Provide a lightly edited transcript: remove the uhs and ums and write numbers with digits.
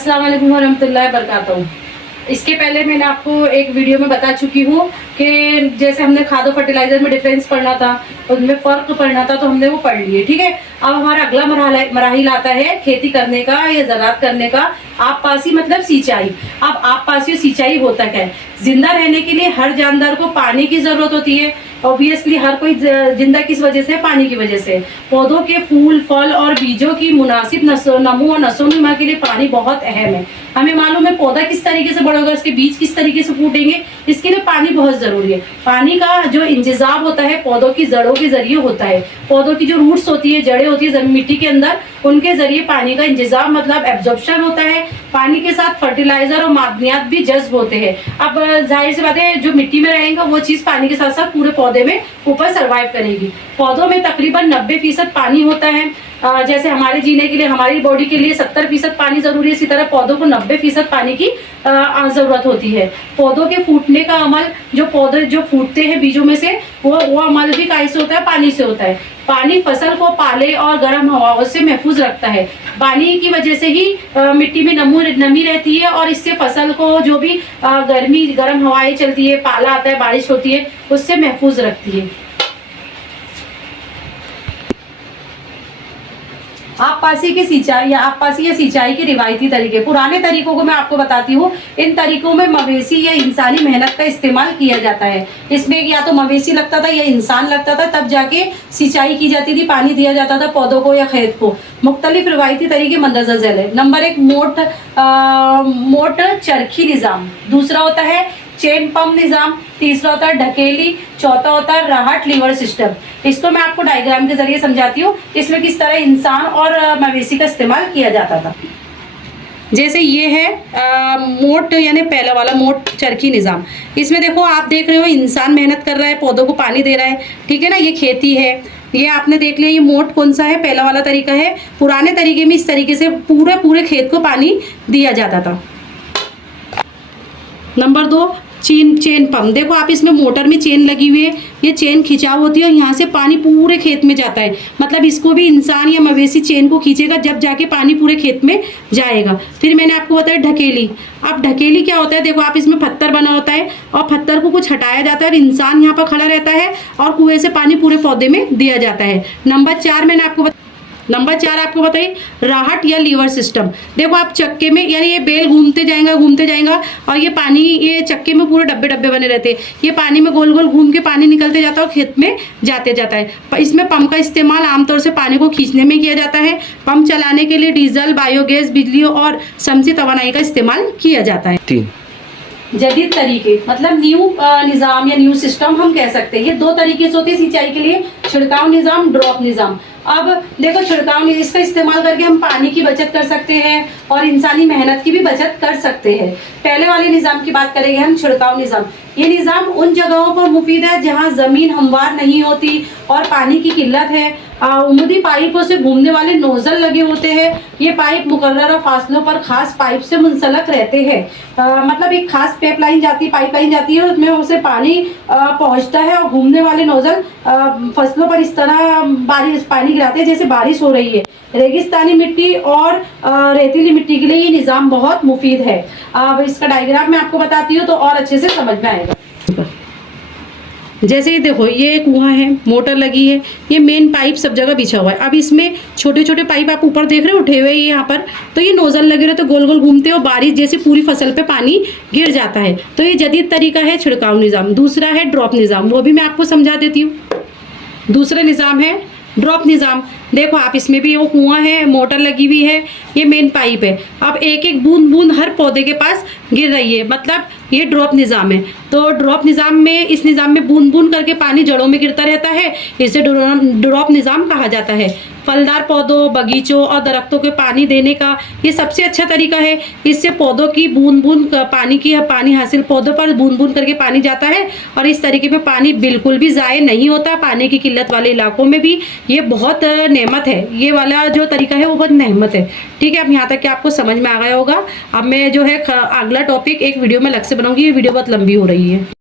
अस्सलाम वालेकुम वरहमतुल्लाहि वबरकातुहू। इसके पहले मैंने आपको एक वीडियो में बता चुकी हूँ कि जैसे हमने खाद और फर्टिलाइज़र में डिफरेंस पढ़ना था, उनमें फ़र्क पढ़ना था, तो हमने वो पढ़ लिए। ठीक है, अब हमारा अगला मराहिल आता है खेती करने का या ज़राअत करने का। आप पासी मतलब सिंचाई। अब आप पासी सिंचाई होता क्या है? जिंदा रहने के लिए हर जानदार को पानी की ज़रूरत होती है। ऑब्वियसली हर कोई जिंदा किस वजह से? पानी की वजह से। पौधों के फूल, फल और बीजों की मुनासिब नमो और नशोनुमा के लिए पानी बहुत अहम है। हमें मालूम है पौधा किस तरीके से बढ़ेगा, इसके बीज किस तरीके से फूटेंगे, इसके लिए पानी बहुत ज़रूरी है। पानी का जो इंतज़ाम होता है पौधों की जड़ों के ज़रिए होता है। पौधों की जो रूट्स होती है, जड़ें होती है ज़मीन मिट्टी के अंदर, उनके ज़रिए पानी का इंतज़ाम मतलब एब्जॉर्प्शन होता है। पानी के साथ फर्टिलाइज़र और मादनियात भी जज्ब होते हैं। अब जाहिर सी बात है, जो मिट्टी में रहेगा वो चीज़ पानी के साथ साथ पूरे पौधे में ऊपर सर्वाइव करेगी। पौधों में तकरीबन 90% पानी होता है। जैसे हमारे जीने के लिए, हमारी बॉडी के लिए 70% पानी ज़रूरी है, इसी तरह पौधों को 90% पानी की ज़रूरत होती है। पौधों के फूटने का अमल, जो पौधे जो फूटते हैं बीजों में से, वो अमल भी कहाँ से होता है? पानी से होता है। पानी फसल को पाले और गर्म हवाओं से महफूज रखता है। पानी की वजह से ही मिट्टी में नमी रहती है और इससे फसल को जो भी गर्म हवाएं चलती है, पाला आता है, बारिश होती है, उससे महफूज रखती है। आबपासी की सिंचाई या आबपासी या सिंचाई के रिवायती तरीके, पुराने तरीकों को मैं आपको बताती हूँ। इन तरीकों में मवेशी या इंसानी मेहनत का इस्तेमाल किया जाता है। इसमें या तो मवेशी लगता था या इंसान लगता था, तब जाके सिंचाई की जाती थी, पानी दिया जाता था पौधों को या खेत को। मुख्तलिफ रिवायती तरीके मंदरजा झैल है। नंबर 1 मोट चरखी निज़ाम, दूसरा होता है चेन पंप निज़ाम, तीसरा होता है ढकेली, चौथा होता है राहट लीवर सिस्टम। इसको मैं आपको डायग्राम के जरिए समझाती हूँ। इसमें किस तरह इंसान और मवेशी का इस्तेमाल किया जाता था। जैसे ये है मोट यानी पहला वाला मोट चरखी निज़ाम। इसमें देखो, आप देख रहे हो इंसान मेहनत कर रहा है, पौधों को पानी दे रहा है, ठीक है ना। ये खेती है, ये आपने देख लिया। ये मोट कौन सा है? पहला वाला तरीका है। पुराने तरीके में इस तरीके से पूरे खेत को पानी दिया जाता था। Number 2 chain pump. देखो आप, इसमें मोटर में चेन लगी हुई है, ये चेन खिंचाव होती है और यहाँ से पानी पूरे खेत में जाता है। मतलब इसको भी इंसान या मवेशी चेन को खींचेगा, जब जाके पानी पूरे खेत में जाएगा। फिर मैंने आपको बताया ढकेली। अब ढकेली क्या होता है? देखो आप, इसमें पत्थर बना होता है और पत्थर को कुछ हटाया जाता है और इंसान यहाँ पर खड़ा रहता है और कुएं से पानी पूरे पौधे में दिया जाता है। नंबर 4 आपको बताइए राहट या लीवर सिस्टम। देखो आप, चक्के में यानी ये बेल घूमते जाएगा और ये पानी, ये चक्के में पूरे डब्बे बने रहते हैं। ये पानी में गोल गोल घूम के पानी निकलते जाता है और खेत में जाता है। इसमें पंप का इस्तेमाल आमतौर से पानी को खींचने में किया जाता है। पंप चलाने के लिए डीजल, बायोगैस, बिजली और शमसी तवानाई का इस्तेमाल किया जाता है। 3 जदीद तरीके मतलब न्यू निज़ाम या न्यू सिस्टम हम कह सकते हैं। ये 2 तरीके से होते हैं सिंचाई के लिए, छिड़काव निज़ाम, ड्रॉप निज़ाम। अब देखो, छिड़काव इसका इस्तेमाल करके हम पानी की बचत कर सकते हैं और इंसानी मेहनत की भी बचत कर सकते हैं। पहले वाले निज़ाम की बात करेंगे हम, छिड़काव निज़ाम। ये निज़ाम उन जगहों पर मुफीद है जहाँ ज़मीन हमवार नहीं होती और पानी की किल्लत है। उमूदी पाइपों से घूमने वाले नोजल लगे होते हैं। ये पाइप मुकर्रर फासलों पर खास पाइप से मुंसलक रहते हैं। मतलब एक खास पाइपलाइन जाती है, उसमें उसे पानी पहुंचता है और घूमने वाले नोजल फसलों पर इस तरह पानी गिराते हैं जैसे बारिश हो रही है। रेगिस्तानी मिट्टी और रेतीली मिट्टी के लिए ये निज़ाम बहुत मुफीद है। अब इसका डायग्राम मैं आपको बताती हूँ तो और अच्छे से समझ में आएगा। जैसे ये देखो, ये कुआं है, मोटर लगी है, ये मेन पाइप सब जगह बिछा हुआ है। अब इसमें छोटे छोटे पाइप आप ऊपर देख रहे हो उठे हुए यहाँ पर, तो ये नोजल लगे रहे तो गोल गोल घूमते हो, बारिश जैसे पूरी फसल पे पानी गिर जाता है। तो ये जदीद तरीका है छिड़काव निज़ाम। दूसरा है ड्रॉप निज़ाम, वो भी मैं आपको समझा देती हूँ। दूसरा निज़ाम है ड्रॉप निज़ाम। देखो आप, इसमें भी वो कुआं है, मोटर लगी हुई है, ये मेन पाइप है। अब एक एक बूंद हर पौधे के पास गिर रही है, मतलब ये ड्रॉप निज़ाम है। तो ड्रॉप निज़ाम में, इस निज़ाम में बूंद करके पानी जड़ों में गिरता रहता है, इसे ड्रॉप निज़ाम कहा जाता है। फलदार पौधों, बगीचों और दरख्तों के पानी देने का ये सबसे अच्छा तरीका है। इससे पौधों की बूंद पानी हासिल, पौधों पर बूंद करके पानी जाता है और इस तरीके में पानी बिल्कुल भी ज़ाय नहीं होता। पानी की किल्लत वाले इलाकों में भी ये बहुत नेमत है, ये वाला जो तरीका है वो बहुत नेमत है। ठीक है, अब यहाँ तक कि आपको समझ में आ गया होगा। अब मैं जो है अगला टॉपिक एक वीडियो में अलग से बनाऊंगी, ये वीडियो बहुत लंबी हो रही है।